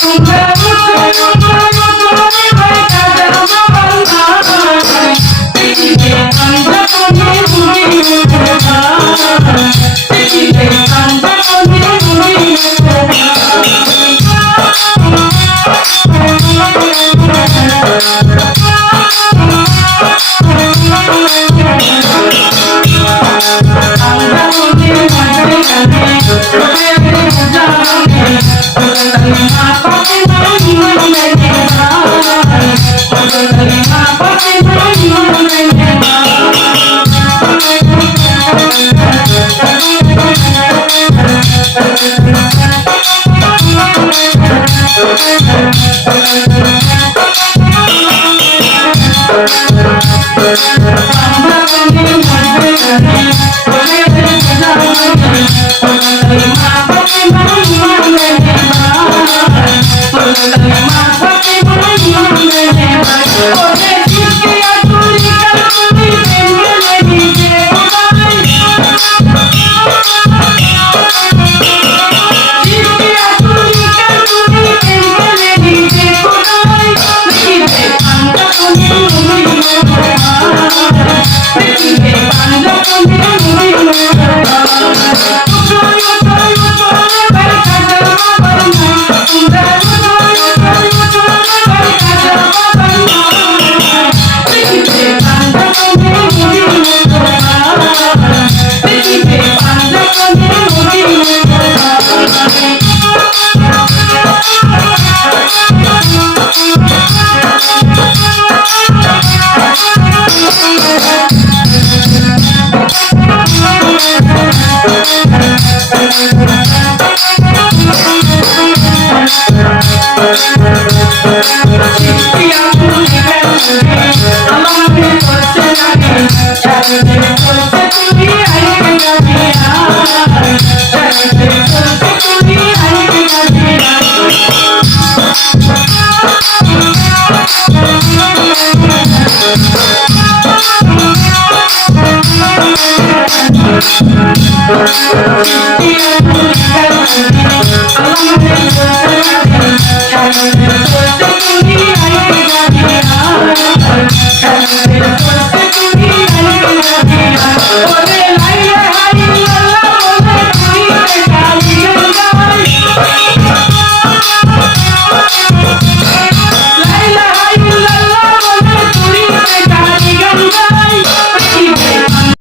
Yeah. I'm you.